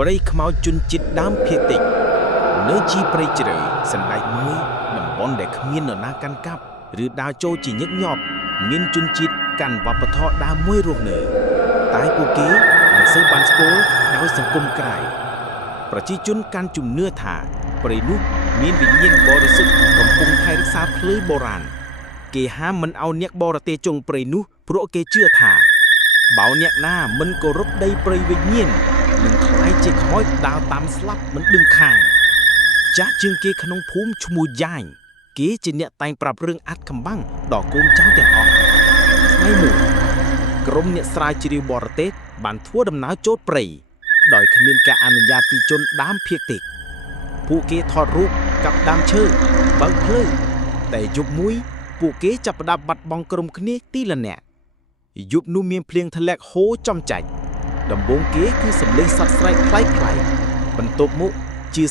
ព្រៃខ្មោចជន់ចិត្តដើមភៀតតិចនៅជីព្រៃជ្រៅសណ្ដែកមួយតំបន់ដែលគ្មាននរណាកាន់កាប់ឬដើរចូលជាញឹកញាប់មានជន់ជាតិកាន់វប្បធម៌ដើមមួយរស់នៅតែពួកគេមិនសូវបានស្គាល់ដោយសង្គមក្រៅប្រជាជនកាន់ជំនឿថាព្រៃនោះមានវិញ្ញាណបរិសុទ្ធកំពុងថែរក្សាភ្លឺបុរាណគេហាមមិនឲ្យអ្នកបរទេះចុងព្រៃនោះព្រោះគេជឿថាបើអ្នកណាមិនគោរពដីព្រៃវិញ្ញាណនឹងខ្លាយជាខ្មោចដើរតាមស្លាប់មិនដឹងខាងចាស់ជាងគេក្នុងភូមិឈ្មោះយ៉ាញគេជាអ្នកតែងប្រាប់រឿងអាត់កំបាំងដល់កូនចៅទាំងអស់ថ្ងៃមួយក្រុមអ្នកស្រាវជ្រាវបរទេសបានធ្វើដំណើរចូលព្រៃដោយគ្មានការអនុញ្ញាតពីជនដើមភាគតិចពួកគេថតរូបកាប់ដើមឈើបើកភ្លើងតែយប់មួយពួកគេចាប់ផ្ដើមបាត់បង់ក្រុមគ្នាទីละអ្នកយប់នោះមានភ្លៀងធ្លាក់ហូរចំចាច់ដំបូងគេគឺសំឡេងសត្វស្រែកប្លែកៗបន្ទាប់មកជា